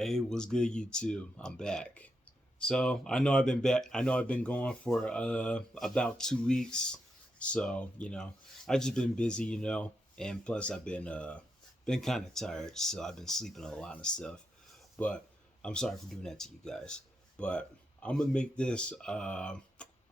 Hey, what's good, YouTube? I'm back. So I know I've been back. I know I've been gone for about 2 weeks. So I just been busy, and plus I've been kind of tired. So I've been sleeping a lot of stuff. But I'm sorry for doing that to you guys. But I'm gonna make this. I'm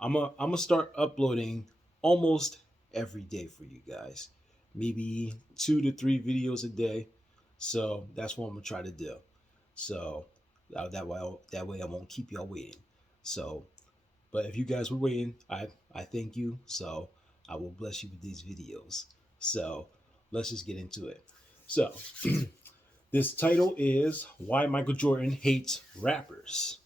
gonna start uploading almost every day for you guys. Maybe 2 to 3 videos a day. So that's what I'm gonna try to do. So that way I won't keep y'all waiting. So, but if you guys were waiting, I thank you. So I will bless you with these videos. So let's just get into it. So this title is Why Michael Jordan Hates Rappers.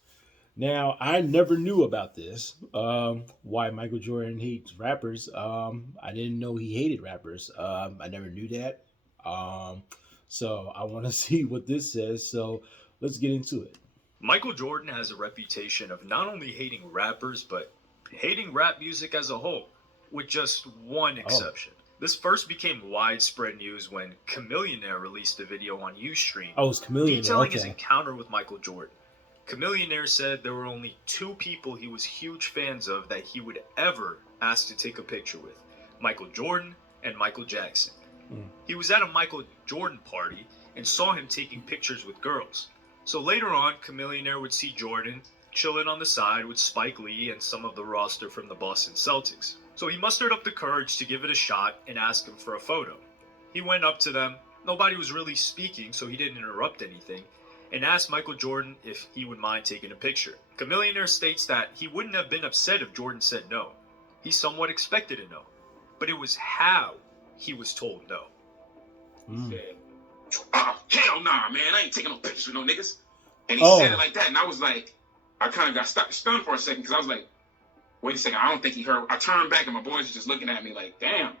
Now, I never knew about this. Why Michael Jordan hates rappers. I didn't know he hated rappers. I never knew that. Um, so I want to see what this says. So let's get into it. Michael Jordan has a reputation of not only hating rappers, but hating rap music as a whole, with just one Oh, exception. This first became widespread news when Chamillionaire released a video on Ustream oh, it's Chameleon there. detailing his Okay. encounter with Michael Jordan. Chamillionaire said there were only two people he was huge fans of that he would ever ask to take a picture with: Michael Jordan and Michael Jackson. Mm. He was at a Michael Jordan party and saw him taking pictures with girls. So later on, Chamillionaire would see Jordan chilling on the side with Spike Lee and some of the roster from the Boston Celtics. So he mustered up the courage to give it a shot and ask him for a photo. He went up to them. Nobody was really speaking, so he didn't interrupt anything, and asked Michael Jordan if he would mind taking a picture. Chamillionaire states that he wouldn't have been upset if Jordan said no. He somewhat expected a no, but it was how he was told no. Mm. Said, hell nah, man. I ain't taking no pictures with no niggas. And he said it Oh, like that. And I was like, I kind of got stunned for a second because I was like, wait a second. I don't think he heard. I turned back and my boys were just looking at me like, damn. You know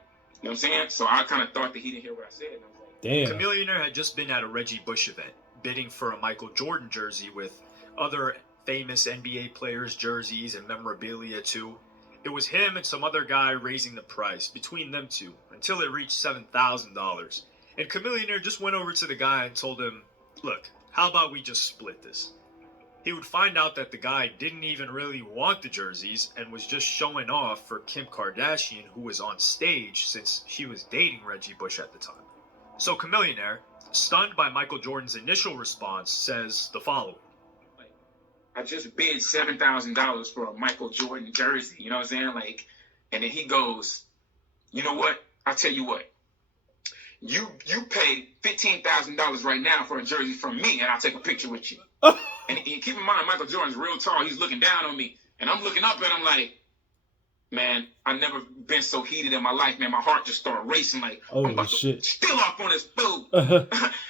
what I'm saying? So I kind of thought that he didn't hear what I said. And I was like, damn. Chamillionaire had just been at a Reggie Bush event, bidding for a Michael Jordan jersey with other famous NBA players' jerseys and memorabilia too. It was him and some other guy raising the price between them two until it reached $7,000. And Chamillionaire just went over to the guy and told him, look, how about we just split this? He would find out that the guy didn't even really want the jerseys and was just showing off for Kim Kardashian, who was on stage since she was dating Reggie Bush at the time. So Chamillionaire, stunned by Michael Jordan's initial response, says the following. I just bid $7,000 for a Michael Jordan jersey. You know what I'm saying? Like, and then he goes, you know what? I'll tell you what. You pay $15,000 right now for a jersey from me, and I'll take a picture with you. And keep in mind, Michael Jordan's real tall. He's looking down on me, and I'm looking up at him like, man, I've never been so heated in my life, man. My heart just started racing like, I'm Holy about shit. to steal off on this fool. Uh-huh.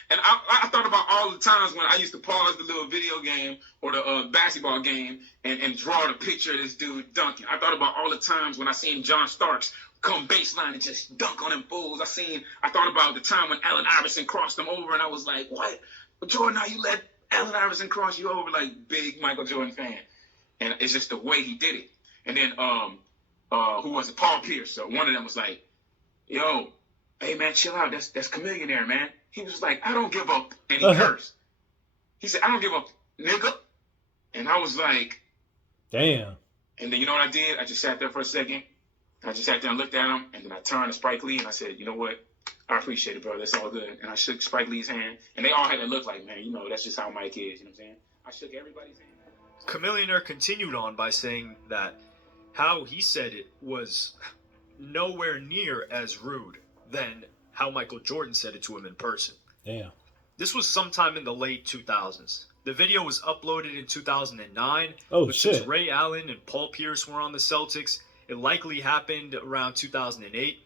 And I thought about all the times when I used to pause the little video game or the basketball game and draw the picture of this dude dunking. I thought about all the times when I seen John Starks come baseline and just dunk on them fools. I thought about the time when Allen Iverson crossed them over, and I was like, what? Jordan, how you let Allen Iverson cross you over? Like, big Michael Jordan fan. And it's just the way he did it. And then who was it? Paul Pierce. So one of them was like, yo, hey man, chill out. That's Chamillionaire, man. He was like, I don't give up. And he cursed. He said, I don't give up, nigga. And I was like, Damn. and then you know what I did? I just sat there for a second. I just sat there and looked at him, and then I turned to Spike Lee and I said, you know what? I appreciate it, bro. That's all good. And I shook Spike Lee's hand, and they all had to look like, man, you know, that's just how Mike is. You know what I'm saying? I shook everybody's hand. Chamillionaire continued on by saying that how he said it was nowhere near as rude than how Michael Jordan said it to him in person. Damn. This was sometime in the late 2000s. The video was uploaded in 2009, Oh but shit. since Ray Allen and Paul Pierce were on the Celtics, it likely happened around 2008.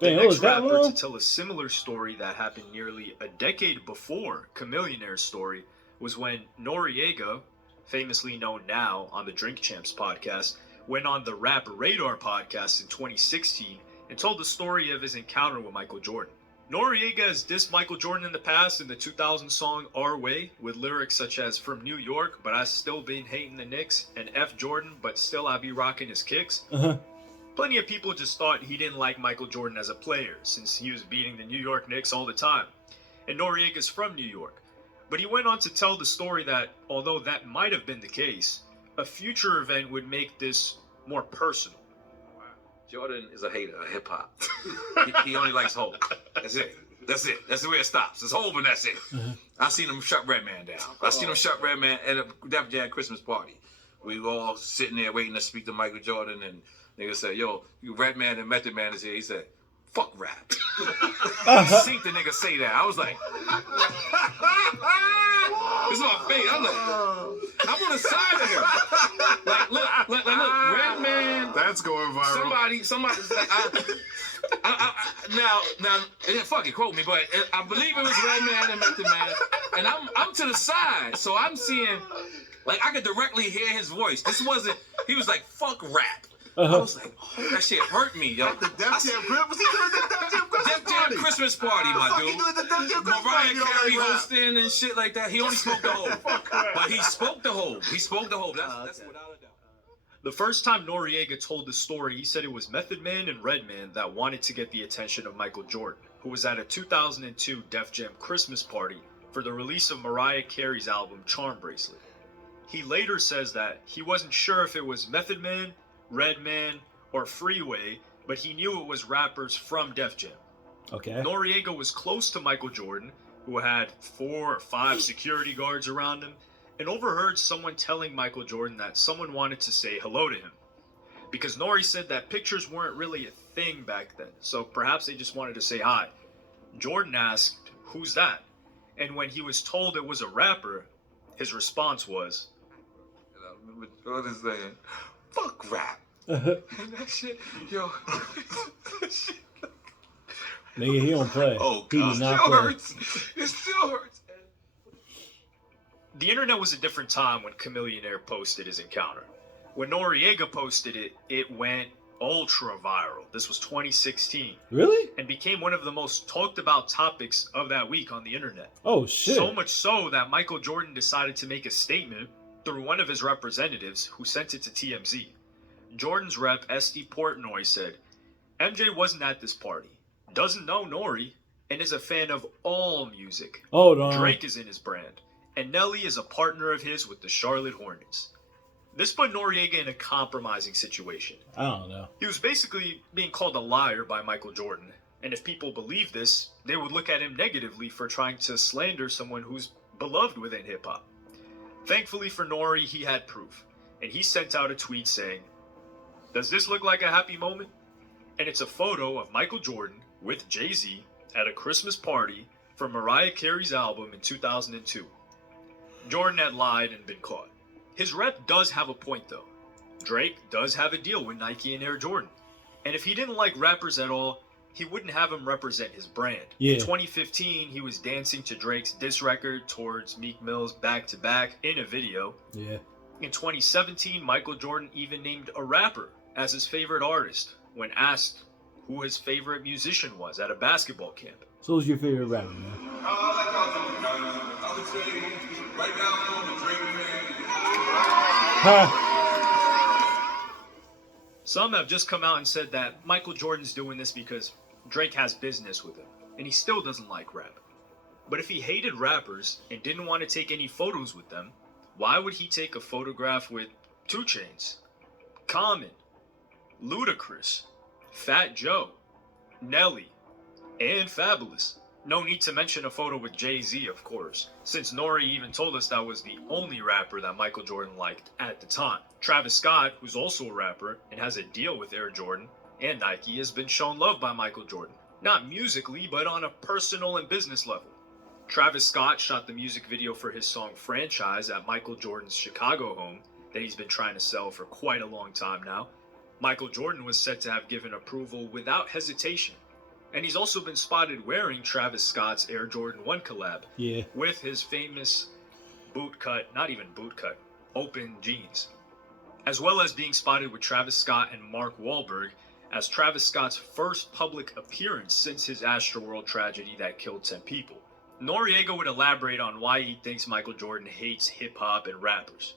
The Damn, it next was that rapper to long? tell a similar story that happened nearly a decade before Chamillionaire's story was when Noriega, famously known now on the Drink Champs podcast, went on the Rap Radar podcast in 2016 and told the story of his encounter with Michael Jordan. Noriega has dissed Michael Jordan in the past in the 2000 song Our Way, with lyrics such as "From New York, but I still been hating the Knicks," and "F Jordan, but still I be rocking his kicks." Uh-huh. Plenty of people just thought he didn't like Michael Jordan as a player, since he was beating the New York Knicks all the time. And Noriega's from New York. But he went on to tell the story that, although that might have been the case, a future event would make this more personal. Jordan is a hater of hip hop. he only likes Hov. That's it. That's it. That's the way it stops. It's Hov and that's it. I seen him shut Redman down. I seen him shut Redman at a Def Jam Christmas party. We were all sitting there waiting to speak to Michael Jordan, and nigga said, "Yo, you Redman and Method Man is here." He said, "Fuck rap." I seen the nigga say that. I was like, this is my face. I'm like, I'm on the side of him. Like, look, Redman. That's going viral. Somebody. Now, fuck it, quote me, but I believe it was Redman and Method Man, and I'm to the side, so I'm seeing, like, I could directly hear his voice. This wasn't. He was like, "Fuck rap." I was like, oh, that shit hurt me, yo. At the Def Jam Christmas, was he doing the Def Jam Christmas Def Jam party? Christmas party, my Fuck, dude. he doing the Def Jam Christmas Mariah party, Carey rap. hosting and shit like that. He only spoke the whole. But he spoke the whole. He spoke the whole. That's without a doubt. The first time Noriega told the story, he said it was Method Man and Redman that wanted to get the attention of Michael Jordan, who was at a 2002 Def Jam Christmas party for the release of Mariah Carey's album Charm Bracelet. He later says that he wasn't sure if it was Method Man, Redman, or Freeway, but he knew it was rappers from Def Jam. Okay. Noriega was close to Michael Jordan, who had 4 or 5 security guards around him, and overheard someone telling Michael Jordan that someone wanted to say hello to him. Because Nori said that pictures weren't really a thing back then, so perhaps they just wanted to say hi. Jordan asked, "Who's that?" And when he was told it was a rapper, his response was, And I remember Jordan saying, "Fuck rap." And that shit, yo. That shit. Nigga, he don't play. Oh, He God. does It not still play. hurts. It still hurts. The internet was a different time when Chamillionaire posted his encounter. When Noriega posted it, it went ultra viral. This was 2016, Really? and became one of the most talked about topics of that week on the internet. Oh shit. So much so that Michael Jordan decided to make a statement through one of his representatives who sent it to TMZ. Jordan's rep, Esty Portnoy, said, "MJ wasn't at this party, doesn't know Nori, and is a fan of all music. Hold on. Drake is in his brand, and Nelly is a partner of his with the Charlotte Hornets." This put Noriega in a compromising situation. I don't know. He was basically being called a liar by Michael Jordan, and if people believed this, they would look at him negatively for trying to slander someone who's beloved within hip-hop. Thankfully for Nori, he had proof, and he sent out a tweet saying, "Does this look like a happy moment?" And it's a photo of Michael Jordan with Jay-Z at a Christmas party for Mariah Carey's album in 2002. Jordan had lied and been caught. His rep does have a point though. Drake does have a deal with Nike and Air Jordan. And if he didn't like rappers at all, he wouldn't have him represent his brand. Yeah. In 2015, he was dancing to Drake's diss record towards Meek Mill's Back to Back in a video. Yeah. In 2017, Michael Jordan even named a rapper as his favorite artist when asked who his favorite musician was at a basketball camp. So who's your favorite rapper, man? I would say right now I'm a Drake fan. Some have just come out and said that Michael Jordan's doing this because Drake has business with him, and he still doesn't like rap. But if he hated rappers and didn't want to take any photos with them, why would he take a photograph with 2 Chainz, Common, Ludacris, Fat Joe, Nelly, and Fabulous? No need to mention a photo with Jay-Z, of course, since Nori even told us that was the only rapper that Michael Jordan liked at the time. Travis Scott, who's also a rapper and has a deal with Air Jordan and Nike, has been shown love by Michael Jordan. Not musically, but on a personal and business level. Travis Scott shot the music video for his song Franchise at Michael Jordan's Chicago home that he's been trying to sell for quite a long time now. Michael Jordan was said to have given approval without hesitation. And he's also been spotted wearing Travis Scott's Air Jordan 1 collab Yeah. with his famous bootcut, not even bootcut, open jeans. As well as being spotted with Travis Scott and Mark Wahlberg as Travis Scott's first public appearance since his Astroworld tragedy that killed 10 people. Noriega would elaborate on why he thinks Michael Jordan hates hip-hop and rappers.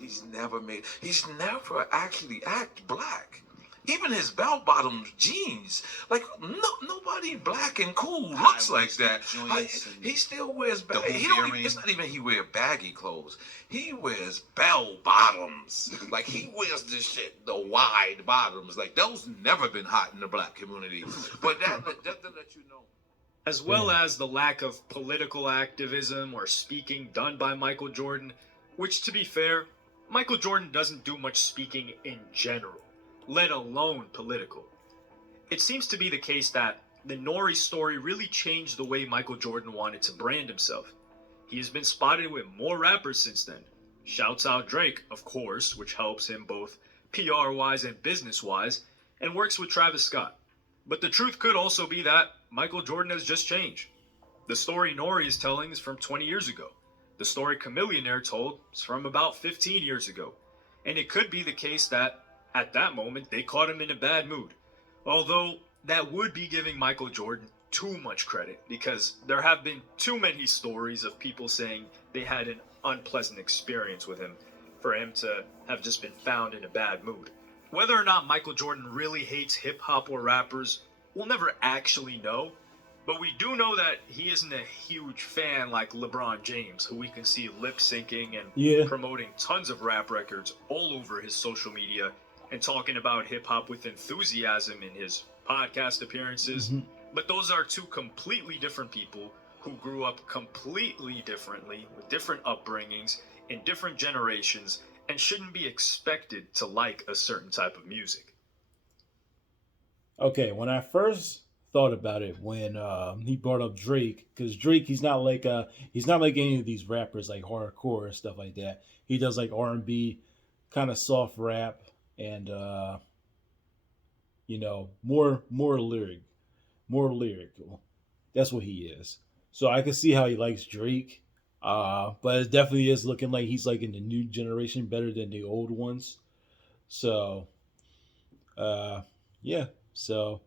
He's never actually act black. Even his bell-bottom jeans, like nobody black and cool looks like that. He still wears it's not even he wears baggy clothes. He wears bell-bottoms. Like he wears this shit, the wide bottoms. Like those never been hot in the black community. But that to let you know. As well as the lack of political activism or speaking done by Michael Jordan, which, to be fair, Michael Jordan doesn't do much speaking in general, let alone political. It seems to be the case that the Nori story really changed the way Michael Jordan wanted to brand himself. He has been spotted with more rappers since then. Shouts out Drake, of course, which helps him both PR-wise and business-wise, and works with Travis Scott. But the truth could also be that Michael Jordan has just changed. The story Nori is telling is from 20 years ago. The story Chamillionaire told is from about 15 years ago. And it could be the case that, at that moment, they caught him in a bad mood. Although, that would be giving Michael Jordan too much credit, because there have been too many stories of people saying they had an unpleasant experience with him for him to have just been found in a bad mood. Whether or not Michael Jordan really hates hip-hop or rappers, we'll never actually know, but we do know that he isn't a huge fan like LeBron James, who we can see lip-syncing and promoting tons of rap records all over his social media and talking about hip-hop with enthusiasm in his podcast appearances. But those are two completely different people who grew up completely differently, with different upbringings, in different generations, and shouldn't be expected to like a certain type of music. Okay, when I first thought about it, when he brought up Drake, because Drake, he's not like any of these rappers like hardcore and stuff like that. He does like R&B, kind of soft rap, and more lyrical. That's what he is. So I can see how he likes Drake. But it definitely is looking like he's like in the new generation better than the old ones. So, yeah. So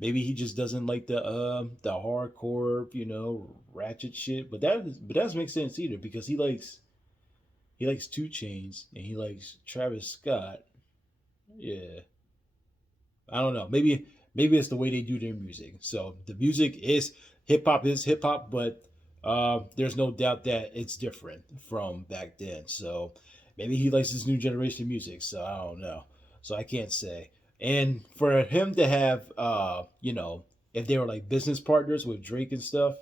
maybe he just doesn't like the hardcore, ratchet shit. But that doesn't make sense either, because he likes 2 Chainz and he likes Travis Scott. Yeah. I don't know. Maybe it's the way they do their music. So the music is hip hop, but there's no doubt that it's different from back then. So maybe he likes this new generation music. So I don't know. So I can't say. And for him to have, if they were like business partners with Drake and stuff,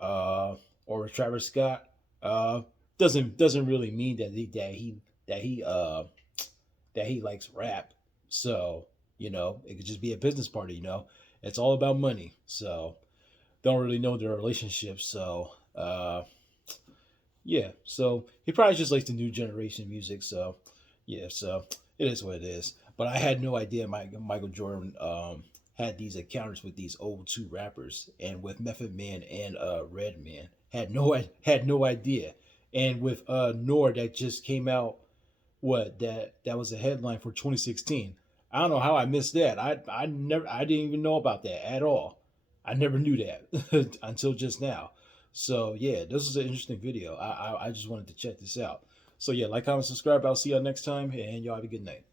or with Travis Scott, doesn't really mean that he likes rap. So it could just be a business party. It's all about money. So don't really know their relationship. So yeah. So he probably just likes the new generation music. So yeah. So it is what it is. But I had no idea Michael Jordan had these encounters with these old 2 rappers, and with Method Man and Redman. Had no idea. And with Nor, that just came out, that was a headline for 2016. I don't know how I missed that. I didn't even know about that at all. I never knew that until just now. So yeah, this was an interesting video. I just wanted to check this out. So yeah, like, comment, subscribe. I'll see y'all next time, and y'all have a good night.